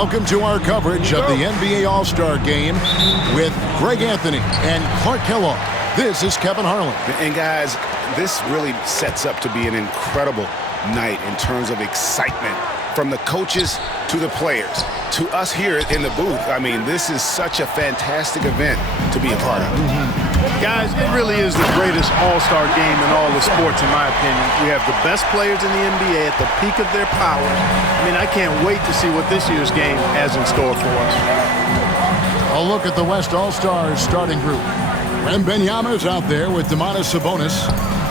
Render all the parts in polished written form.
Welcome to our coverage of the NBA All-Star Game with Greg Anthony and Clark Kellogg. This is Kevin Harlan. And guys, this really sets up to be an incredible night in terms of excitement from the coaches to the players to us here in the booth. I mean, this is such a fantastic event to be a part of. Guys, it really is the greatest all-star game in all the sports, in my opinion. We have the best players in the NBA at the peak of their powers. I mean, I can't wait to see what this year's game has in store for us. A look at the West All-Stars starting group. Wembanyama's out there with Domantas Sabonis.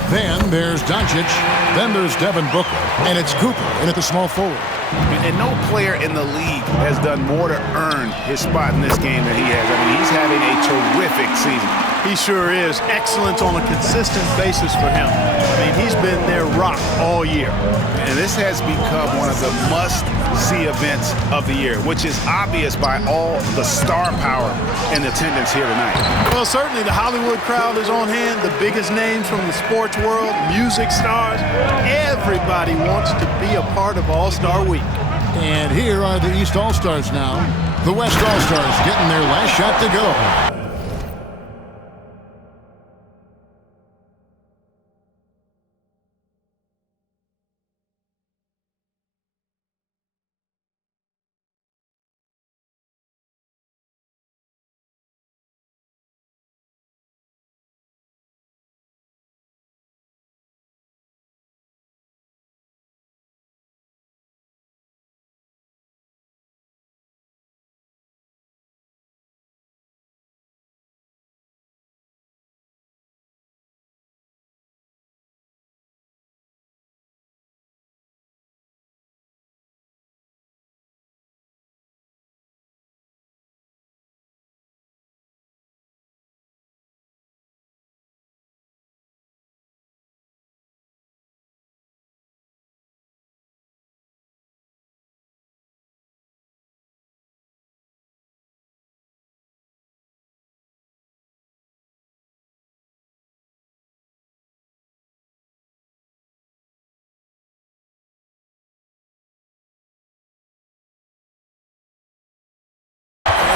Then there's Doncic. Then there's Devin Booker. And it's Cooper in at the small forward. And no player in the league has done more to earn his spot in this game than he has. I mean, he's having a terrific season. He sure is. Excellence on a consistent basis for him. I mean, he's been their rock all year. And this has become one of the must-see events of the year, which is obvious by all the star power and attendance here tonight. Well, certainly the Hollywood crowd is on hand. The biggest names from the sports world, music stars. Everybody wants to be a part of All-Star Week. And here are the East All-Stars now. The West All-Stars getting their last shot to go.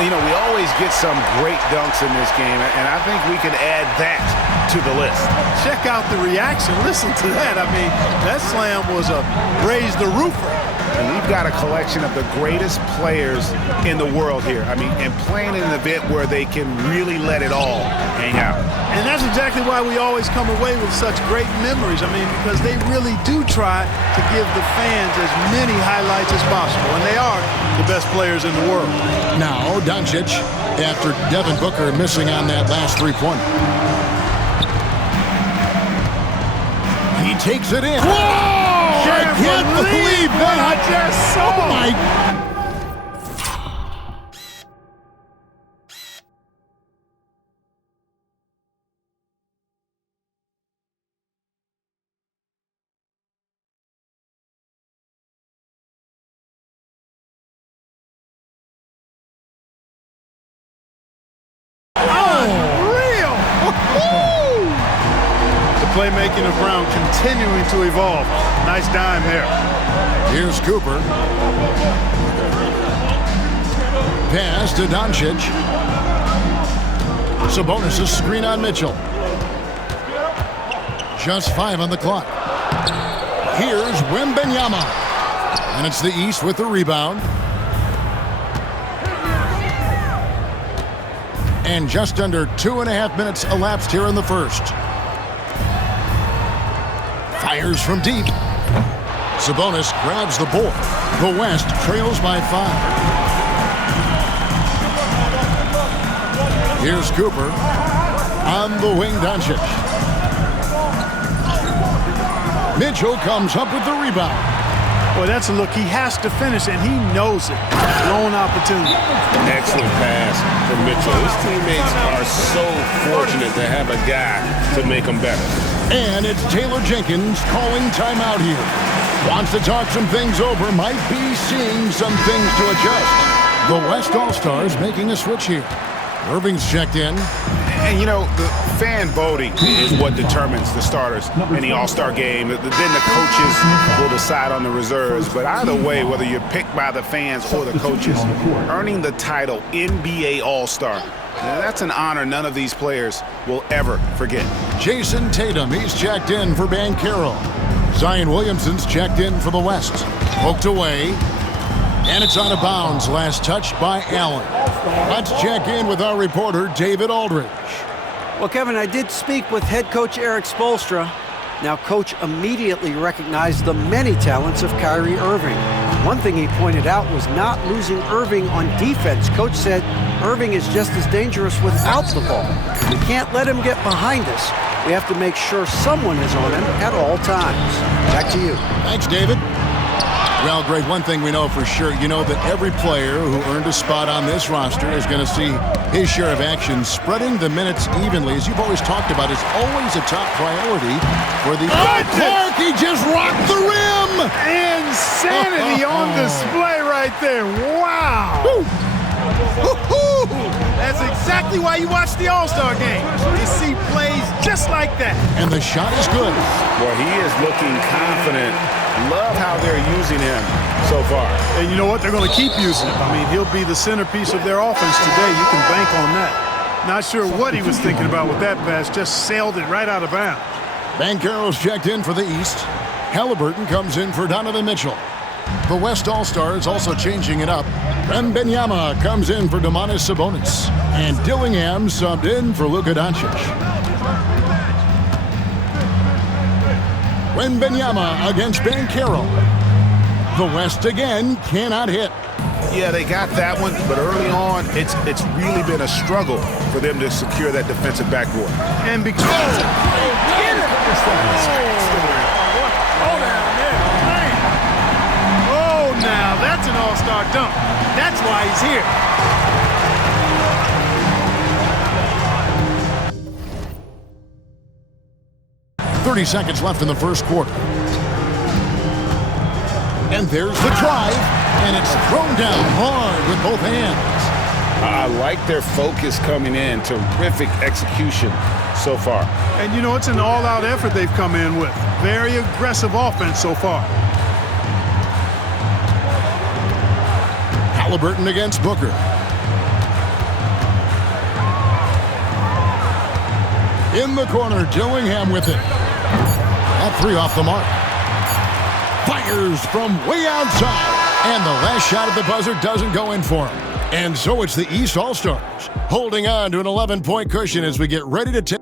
You know, we always get some great dunks in this game, and I think we can add that to the list. Check out the reaction. Listen to that. I mean, that slam was a raise the roofer. And we've got a collection of the greatest players in the world here. I mean, and playing in an event where they can really let it all hang out. And that's exactly why we always come away with such great memories. I mean, because they really do try to give the fans as many highlights as possible. And they are the best players in the world. Now, Doncic, after Devin Booker missing on that last three-pointer. He takes it in. Whoa! I can't believe that. I just saw. Oh, my. Unreal! The playmaking of Brown continuing to evolve. Nice dime there. Here's Cooper. Pass to Doncic. Sabonis' screen on Mitchell. Just 5 on the clock. Here's Wembanyama. And it's the East with the rebound. And just under 2.5 minutes elapsed here in the first. Fires from deep. Sabonis grabs the board. The West trails by 5. Here's Cooper. On the wing, Doncic. Mitchell comes up with the rebound. Boy, that's a look. He has to finish, and he knows it. Lone opportunity. Excellent pass from Mitchell. His teammates are so fortunate to have a guy to make them better. And it's Taylor Jenkins calling timeout here. Wants to talk some things over, might be seeing some things to adjust. The West All-Stars making a switch here. Irving's checked in. And, you know, the fan voting is what determines the starters in the All-Star game. Then the coaches will decide on the reserves. But either way, whether you're picked by the fans or the coaches, earning the title NBA All-Star, that's an honor none of these players will ever forget. Jason Tatum, he's checked in for Banchero. Zion Williamson's checked in for the West. Poked away. And it's out of bounds. Last touch by Allen. Let's check in with our reporter, David Aldridge. Well, Kevin, I did speak with head coach Erik Spoelstra. Now, coach immediately recognized the many talents of Kyrie Irving. One thing he pointed out was not losing Irving on defense. Coach said Irving is just as dangerous without the ball. We can't let him get behind us. We have to make sure someone is on him at all times. Back to you. Thanks, David. Well, Greg, one thing we know for sure, you know that every player who earned a spot on this roster is going to see his share of action. Spreading the minutes evenly, as you've always talked about, is always a top priority for the... Clark, he just rocked the rim! Insanity on display right there. Wow! That's exactly why you watch the All-Star game. You see plays just like that. And the shot is good. Well, he is looking confident. Love how they're using him so far. And you know what? They're going to keep using him. I mean, he'll be the centerpiece of their offense today. You can bank on that. Not sure what he was thinking about with that pass. Just sailed it right out of bounds. Banchero's checked in for the East. Halliburton comes in for Donovan Mitchell. The West All-Stars also changing it up. Wembanyama comes in for Domantas Sabonis. And Dillingham subbed in for Luka Doncic. Wembanyama against Banchero. The West again cannot hit. Yeah, they got that one, but early on, it's really been a struggle for them to secure that defensive backboard. And because... Oh, now that's an all-star dunk. That's why he's here. .30 seconds left in the first quarter. And there's the drive, and it's thrown down hard with both hands. I like their focus coming in. Terrific execution so far. And, you know, it's an all-out effort they've come in with. Very aggressive offense so far. Halliburton against Booker. In the corner, Dillingham with it. That three off the mark. Fires from way outside. And the last shot at the buzzer doesn't go in for him. And so it's the East All-Stars holding on to an 11-point cushion as we get ready to take.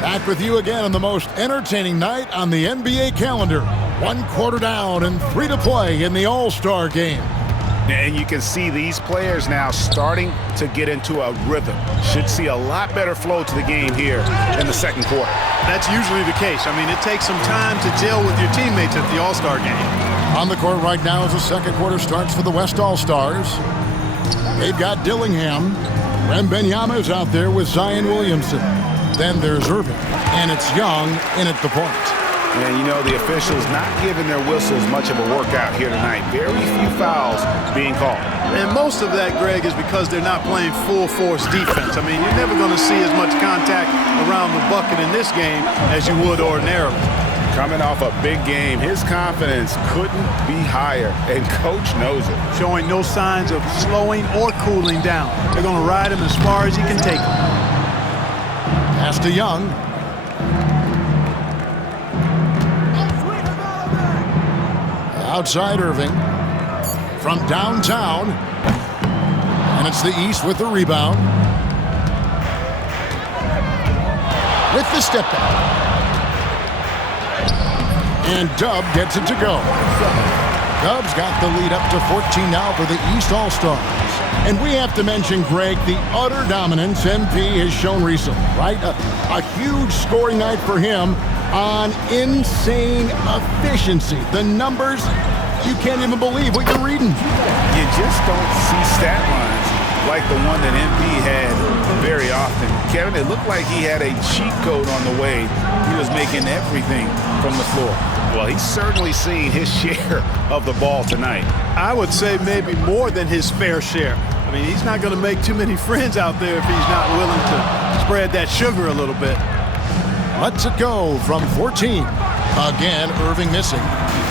Back with you again on the most entertaining night on the NBA calendar. 1 quarter down and 3 to play in the All-Star game. And you can see these players now starting to get into a rhythm. Should see a lot better flow to the game here in the second quarter. That's usually the case. I mean, it takes some time to gel with your teammates at the All-Star game. On the court right now as the second quarter starts for the West All-Stars. They've got Dillingham. Wembanyama's out there with Zion Williamson. Then there's Irving. And it's Young in at the point. And, you know, the officials not giving their whistles much of a workout here tonight. Very few fouls being called. And most of that, Greg, is because they're not playing full-force defense. I mean, you're never going to see as much contact around the bucket in this game as you would ordinarily. Coming off a big game, his confidence couldn't be higher, and Coach knows it. Showing no signs of slowing or cooling down. They're going to ride him as far as he can take him. Pass to Young. Outside Irving. From downtown. And it's the East with the rebound. With the step back. And Dub gets it to go. Dub's got the lead up to 14 now for the East All-Stars. And we have to mention, Greg, the utter dominance MP has shown recently, right? A huge scoring night for him on insane efficiency. The numbers, you can't even believe what you're reading. You just don't see stat lines like the one that MP had very often. Kevin, it looked like he had a cheat code on the way. He was making everything from the floor. Well, he's certainly seen his share of the ball tonight. I would say maybe more than his fair share. I mean, he's not going to make too many friends out there if he's not willing to spread that sugar a little bit. Lets it go from 14. Again, Irving missing.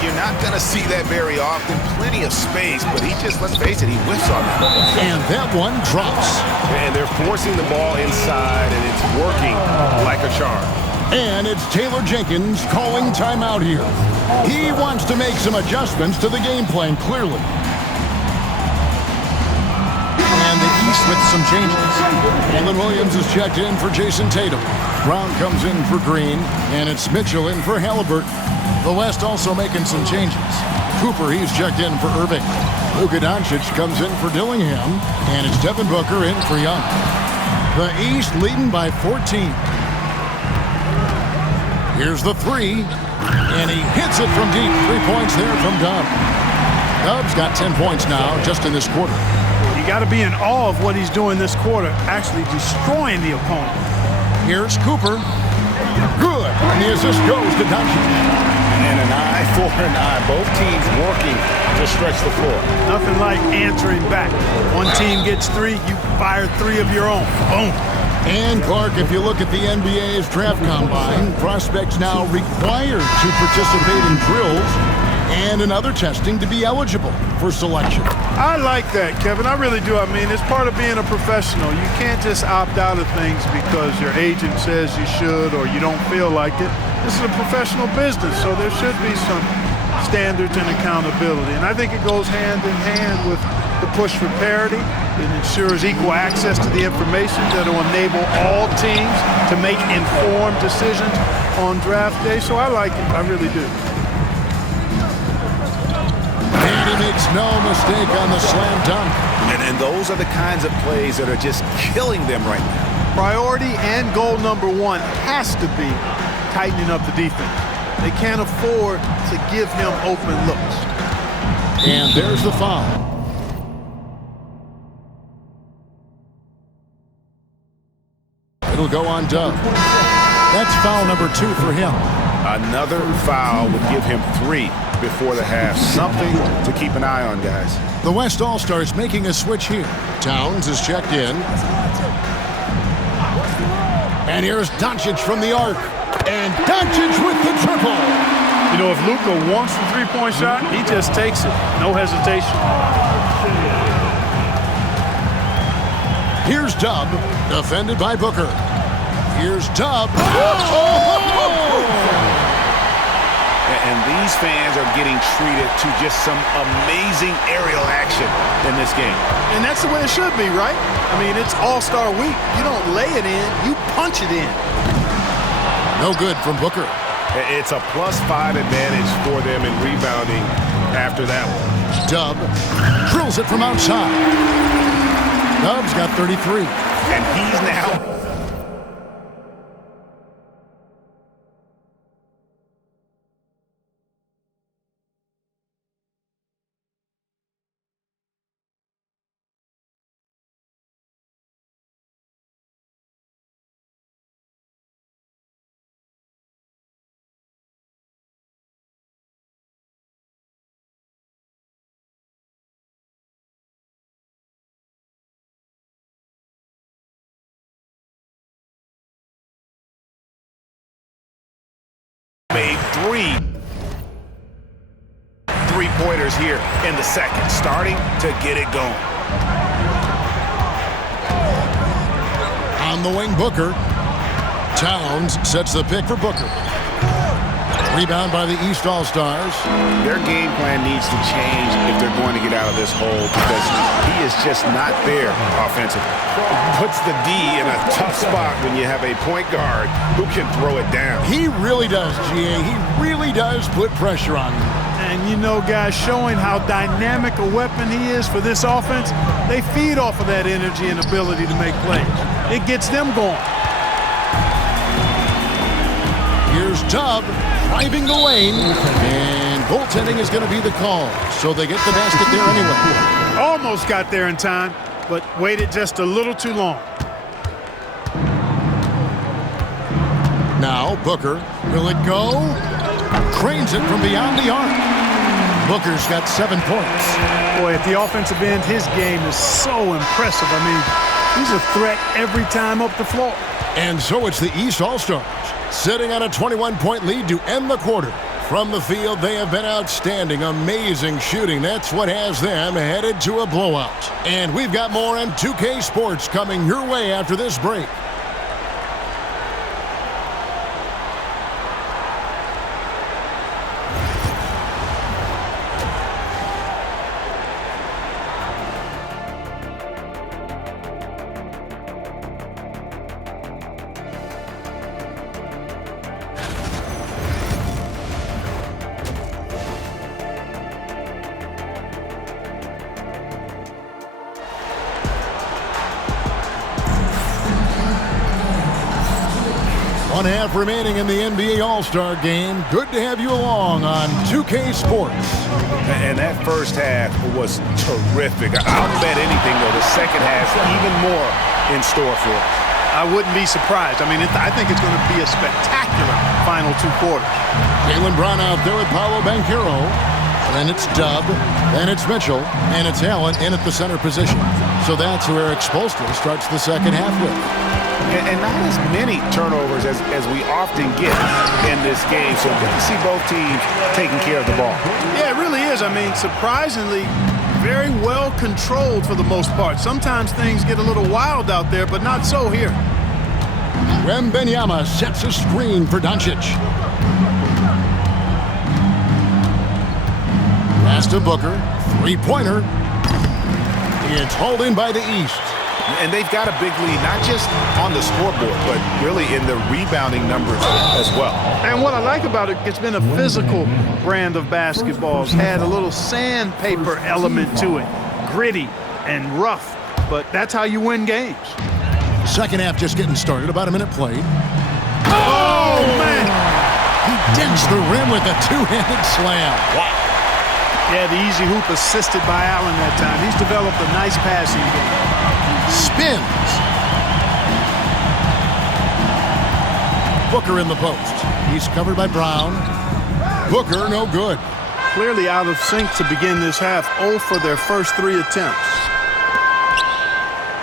You're not going to see that very often. Plenty of space, but he just, let's face it, he whiffs on that. And that one drops. And they're forcing the ball inside, and it's working like a charm. And it's Taylor Jenkins calling timeout here. He wants to make some adjustments to the game plan, clearly. And the East with some changes. Jalen Williams is checked in for Jason Tatum. Brown comes in for Green, and it's Mitchell in for Halliburton. The West also making some changes. Cooper, he's checked in for Irving. Luka Doncic comes in for Dillingham, and it's Devin Booker in for Young. The East leading by 14. Here's the three, and he hits it from deep. 3 points there from Dub. Dub's got 10 points now just in this quarter. You got to be in awe of what he's doing this quarter, actually destroying the opponent. Here's Cooper. Good. And the assist goes to Doncic. And an eye for an eye. Both teams working to stretch the floor. Nothing like answering back. One team gets 3, you fire 3 of your own. Boom. And Clark, if you look at the NBA's draft combine, prospects now required to participate in drills and in other testing to be eligible for selection. I like that, Kevin. I really do. I mean, it's part of being a professional. You can't just opt out of things because your agent says you should or you don't feel like it. This is a professional business, so there should be some standards and accountability. And I think it goes hand in hand with the push for parity. It ensures equal access to the information that will enable all teams to make informed decisions on draft day. So I like it. I really do. And he makes no mistake on the slam dunk. And those are the kinds of plays that are just killing them right now. Priority and goal number 1 has to be tightening up the defense. They can't afford to give him open looks. And there's the foul. It'll go on Dub. That's foul number 2 for him. Another foul would give him 3 before the half. Something to keep an eye on, guys. The West All-Stars making a switch here. Towns is checked in. And here's Doncic from the arc. And Doncic with the triple. You know, if Luka wants the three-point shot, he just takes it. No hesitation. Here's Dub, defended by Booker. Here's Dub. And these fans are getting treated to just some amazing aerial action in this game. And that's the way it should be, right? I mean, it's All-Star Week. You don't lay it in, you punch it in. No good from Booker. It's a +5 advantage for them in rebounding after that one. Dub drills it from outside. Dub's got 33. And he's now... made 3 three-pointers here in the second, starting to get it going. On the wing, Booker. Towns sets the pick for Booker. Rebound by the East All-Stars. Their game plan needs to change if they're going to get out of this hole because he is just not there offensively. Puts the D in a tough spot when you have a point guard who can throw it down. He really does, GA. He really does put pressure on them. And you know, guys, showing how dynamic a weapon he is for this offense, they feed off of that energy and ability to make plays. It gets them going. Here's Dub driving the lane, and goaltending is going to be the call, so they get the basket there anyway. Almost got there in time, but waited just a little too long. Now Booker. Will it go? Cranes it from beyond the arc. Booker's got 7 points. Boy, at the offensive end, his game is so impressive. I mean, he's a threat every time up the floor. And so it's the East All-Stars sitting on a 21-point lead to end the quarter. From the field, they have been outstanding, amazing shooting. That's what has them headed to a blowout. And we've got more on 2K Sports coming your way after this break. One half remaining in the NBA All-Star Game. Good to have you along on 2K Sports. And that first half was terrific. I'll bet anything, though, the second half even more in store for us. I wouldn't be surprised. I mean, I think it's going to be a spectacular final 2 quarters. Jaylen Brown out there with Paolo Banchero. Then it's Dub, then it's Mitchell, and it's Allen in at the center position. So that's who Erik Spoelstra starts the second half with. And not as many turnovers as we often get in this game. So good to see both teams taking care of the ball. Yeah, it really is. I mean, surprisingly, very well controlled for the most part. Sometimes things get a little wild out there, but not so here. Wembanyama sets a screen for Doncic. Pass to Booker. Three-pointer. It's hauled in by the East. And they've got a big lead, not just on the scoreboard, but really in the rebounding numbers as well. And what I like about it, it's been a physical brand of basketball. It's had a little sandpaper element to it. Gritty and rough, but that's how you win games. Second half just getting started, about a minute played. Oh, man! He dents the rim with a two-handed slam. Wow. Yeah, the easy hoop assisted by Allen that time. He's developed a nice passing game. Spins. Booker in the post. He's covered by Brown. Booker, no good. Clearly out of sync to begin this half. 0 for their first 3 attempts.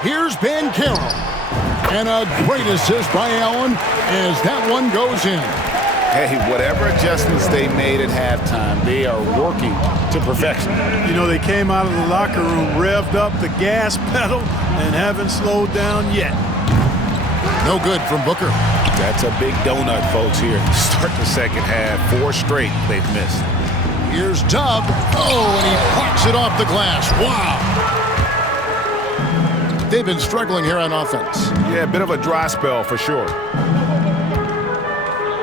Here's Banchero. And a great assist by Allen as that one goes in. Hey, whatever adjustments they made at halftime, they are working to perfection. You know, they came out of the locker room, revved up the gas pedal, and haven't slowed down yet. No good from Booker. That's a big donut, folks, here. Start the second half. 4 straight they've missed. Here's Dub. Oh, and he pucks it off the glass. Wow. They've been struggling here on offense. Yeah, a bit of a dry spell for sure.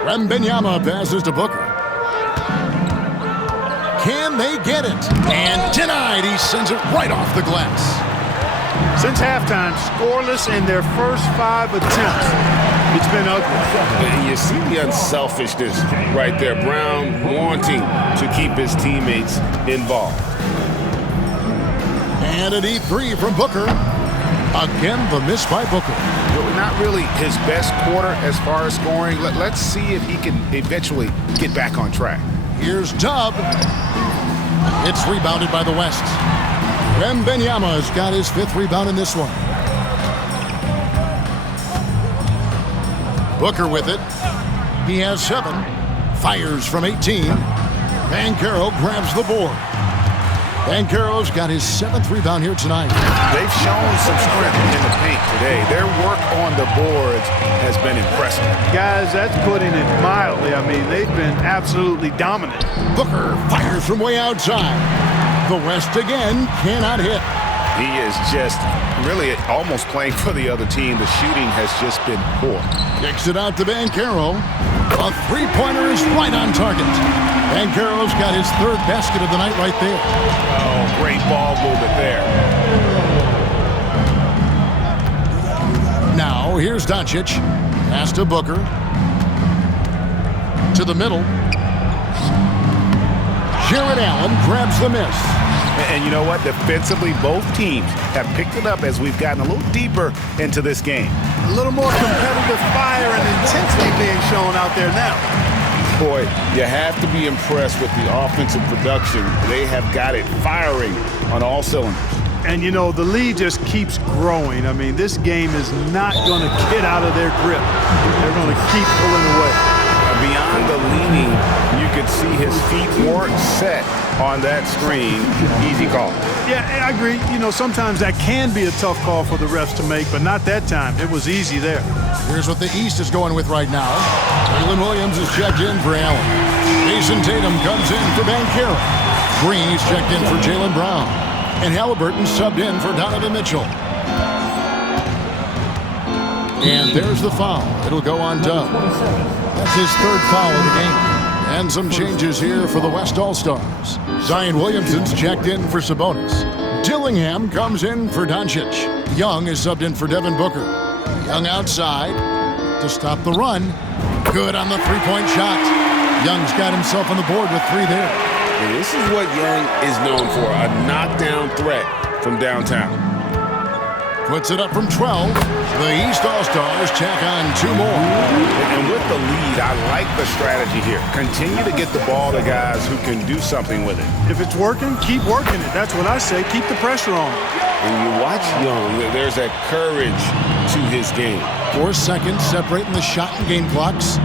Wembanyama passes to Booker. Can they get it? And denied. He sends it right off the glass. Since halftime, scoreless in their first 5 attempts. It's been ugly. You see the unselfishness right there. Brown wanting to keep his teammates involved. And a deep 3 from Booker. Again, the miss by Booker. Not really his best quarter as far as scoring. Let's see if he can eventually get back on track. Here's Dub. It's rebounded by the West. Wembanyama's got his 5th rebound in this one. Booker with it. He has 7. Fires from 18. Banchero grabs the board. Banchero's got his 7th rebound here tonight. They've shown some strength in the paint today. Their work on the boards has been impressive. Guys, that's putting it mildly. I mean, they've been absolutely dominant. Booker fires from way outside. The West again cannot hit. He is just really almost playing for the other team. The shooting has just been poor. Kicks it out to Banchero. A 3-pointer is right on target. Banchero's got his 3rd basket of the night right there. Oh, great ball movement there. Now, here's Doncic. Pass to Booker. To the middle. Jarrett Allen grabs the miss. And you know what? Defensively, both teams have picked it up as we've gotten a little deeper into this game. A little more competitive fire and intensity being shown out there now. Boy, you have to be impressed with the offensive production. They have got it firing on all cylinders. And, you know, the lead just keeps growing. I mean, this game is not going to get out of their grip. They're going to keep pulling away. Beyond the leaning, you could see his feet weren't set on that screen. Easy call. Yeah, I agree. You know, sometimes that can be a tough call for the refs to make, but not that time. It was easy there. Here's what the East is going with right now. Jalen Williams is checked in for Allen. Jason Tatum comes in for Banchero. Green is checked in for Jaylen Brown. And Halliburton subbed in for Donovan Mitchell. And there's the foul. It'll go on Dub. That's his third foul of the game. And some changes here for the West All-Stars. Zion Williamson's checked in for Sabonis. Dillingham comes in for Doncic. Young is subbed in for Devin Booker. Young outside to stop the run. Good on the three-point shot. Young's got himself on the board with 3 there. And this is what Young is known for, a knockdown threat from downtown. Puts it up from 12. The East All-Stars check on 2 more. And with the lead, I like the strategy here. Continue to get the ball to guys who can do something with it. If it's working, keep working it. That's what I say. Keep the pressure on. When you watch Young, there's that courage to his game. 4 seconds separating the shot and game clocks.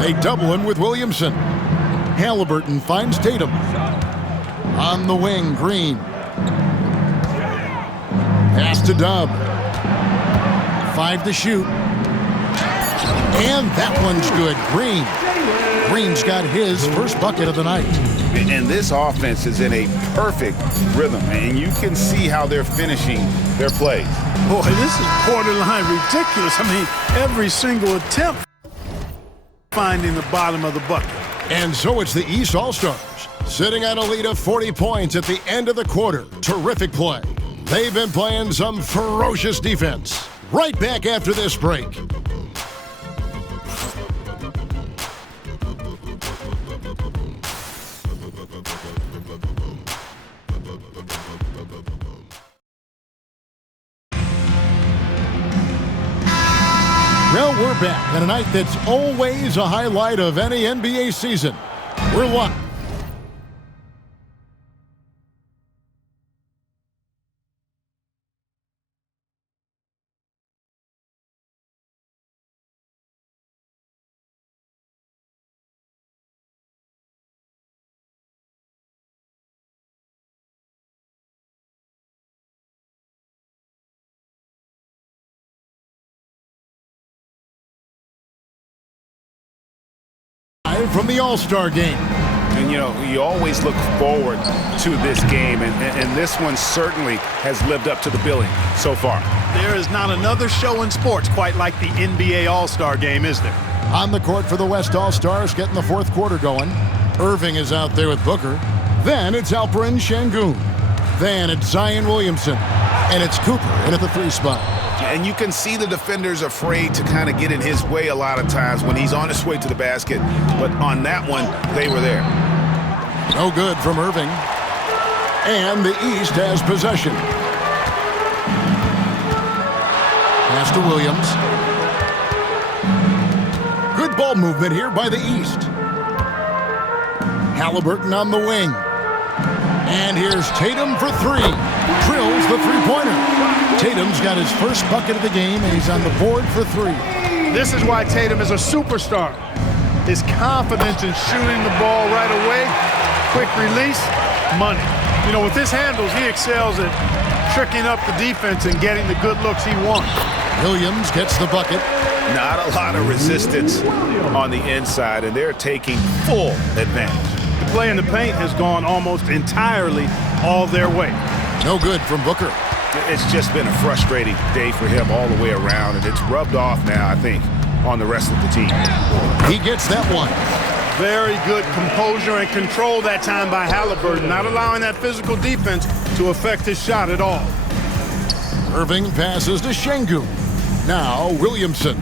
They double him with Williamson. Halliburton finds Tatum. On the wing, Green. Pass to Dub. 5 to shoot. And that one's good. Green's got his first bucket of the night. And this offense is in a perfect rhythm, and you can see how they're finishing their plays. Boy, this is borderline ridiculous. I mean, every single attempt finding the bottom of the bucket. And so it's the East All-Stars, sitting at a lead of 40 points at the end of the quarter. Terrific play. They've been playing some ferocious defense. Right back after this break. Well, we're back on a night that's always a highlight of any NBA season. We're live. From the All-Star game. And, you know, you always look forward to this game, and this one certainly has lived up to the billing so far. There is not another show in sports quite like the NBA All-Star game, is there? On the court for the West All-Stars, getting the fourth quarter going. Irving is out there with Booker. Then it's Alperen Sengun. Then it's Zion Williamson. And it's Cooper in at the 3 spot. And you can see the defenders afraid to kind of get in his way a lot of times when he's on his way to the basket. But on that one, they were there. No good from Irving. And the East has possession. Pass to Williams. Good ball movement here by the East. Halliburton on the wing. And here's Tatum for 3. Drills the three-pointer. Tatum's got his first bucket of the game, and he's on the board for 3. This is why Tatum is a superstar. His confidence in shooting the ball right away, quick release, money. You know, with his handles, he excels at tricking up the defense and getting the good looks he wants. Williams gets the bucket. Not a lot of resistance on the inside, and they're taking full advantage. The play in the paint has gone almost entirely all their way. No good from Booker. It's just been a frustrating day for him all the way around, and it's rubbed off now, I think, on the rest of the team. He gets that one. Very good composure and control that time by Halliburton, not allowing that physical defense to affect his shot at all. Irving passes to Sengun. Now Williamson.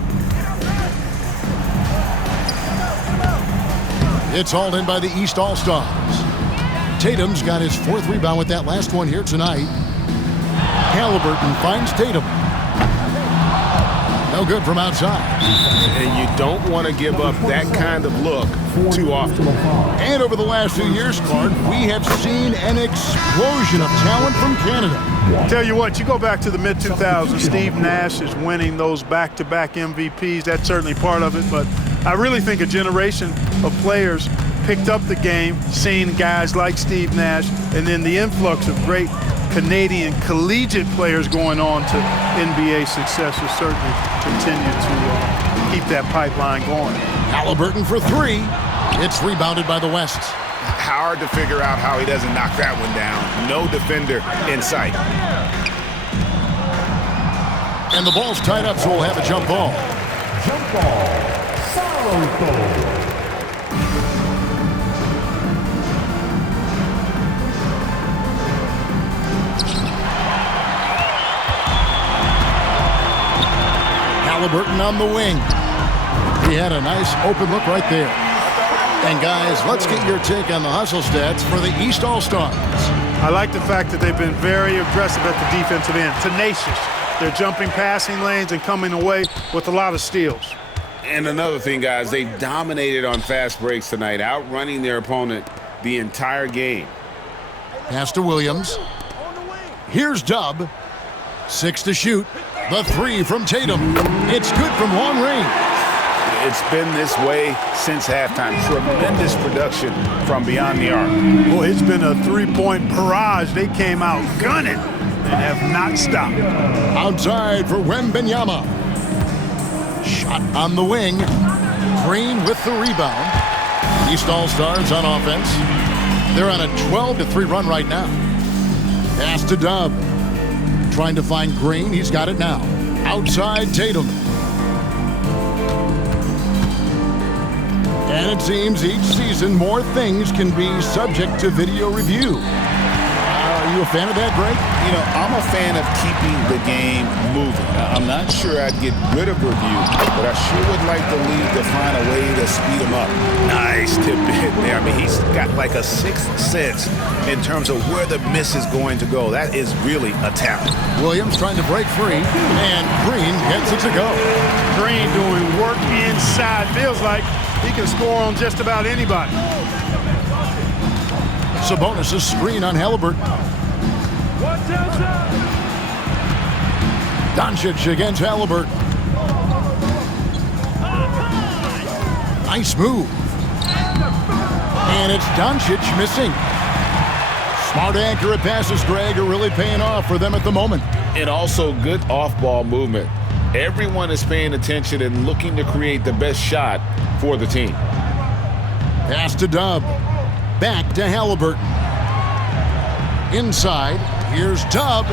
It's hauled in by the East All-Stars. Tatum's got his 4th rebound with that last one here tonight. Halliburton finds Tatum. No good from outside. And you don't want to give up that kind of look too often. And over the last few years, Clark, we have seen an explosion of talent from Canada. Tell you what, you go back to the mid-2000s, Steve Nash is winning those back-to-back MVPs. That's certainly part of it, but I really think a generation of players picked up the game, seeing guys like Steve Nash, and then the influx of great Canadian collegiate players going on to NBA success will certainly continue to keep that pipeline going. Halliburton for 3. It's rebounded by the West. Hard to figure out how he doesn't knock that one down. No defender in sight. And the ball's tied up, so we'll have a jump ball. Jump ball. Salto. Halliburton on the wing. He had a nice open look right there. And guys, let's get your take on the hustle stats for the East All-Stars. I like the fact that they've been very aggressive at the defensive end, tenacious. They're jumping passing lanes and coming away with a lot of steals. And another thing, guys, they've dominated on fast breaks tonight, outrunning their opponent the entire game. Pass to Williams. Here's Dub. 6 to shoot. The 3 from Tatum. It's good from long range. It's been this way since halftime. Tremendous production from beyond the arc. Boy, it's been a three-point barrage. They came out gunning and have not stopped. Outside for Wembanyama. Shot on the wing. Green with the rebound. East All-Stars on offense. They're on a 12-3 run right now. Pass to Dub. Trying to find Green. He's got it now. Outside Tatum. And it seems each season more things can be subject to video review. Are you a fan of that, Greg? You know, I'm a fan of keeping the game moving. I'm not sure I'd get rid of review, but I sure would like the league to find a way to speed them up. Nice tidbit there. I mean, he's got like a sixth sense in terms of where the miss is going to go. That is really a talent. Williams trying to break free, and Green gets it to go. Green doing work inside. Feels like he can score on just about anybody. Sabonis' screen on Halliburton. Doncic against Halliburton. Nice move. And it's Doncic missing. Smart, accurate passes, Greg, are really paying off for them at the moment. And also good off-ball movement. Everyone is paying attention and looking to create the best shot for the team. Pass to Dub. Back to Halliburton. Inside, here's Dub.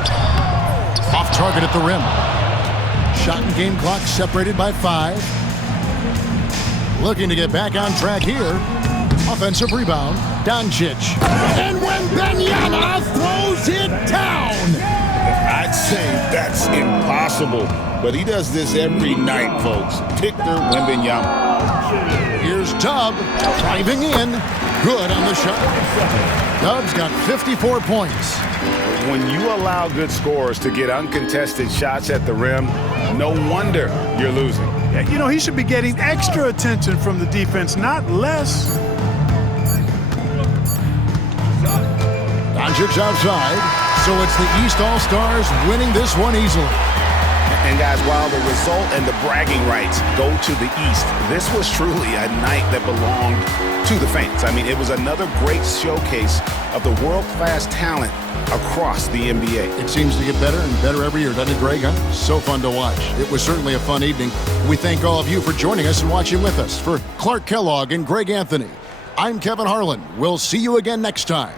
Off target at the rim. Shot and game clock separated by 5. Looking to get back on track here. Offensive rebound, Doncic. And Wembanyama throws it down. I'd say that's impossible, but he does this every night, folks. Victor Wembanyama. Here's Dub driving in. Good on the shot. Dub's got 54 points. When you allow good scorers to get uncontested shots at the rim, no wonder you're losing. Yeah, you know, he should be getting extra attention from the defense, not less. Doncic outside, so it's the East All-Stars winning this one easily. And guys, while the result and the bragging rights go to the East, this was truly a night that belonged to the fans. I mean, it was another great showcase of the world-class talent across the NBA. It seems to get better and better every year, doesn't it, Greg? Huh? So fun to watch. It was certainly a fun evening. We thank all of you for joining us and watching with us. For Clark Kellogg and Greg Anthony, I'm Kevin Harlan. We'll see you again next time.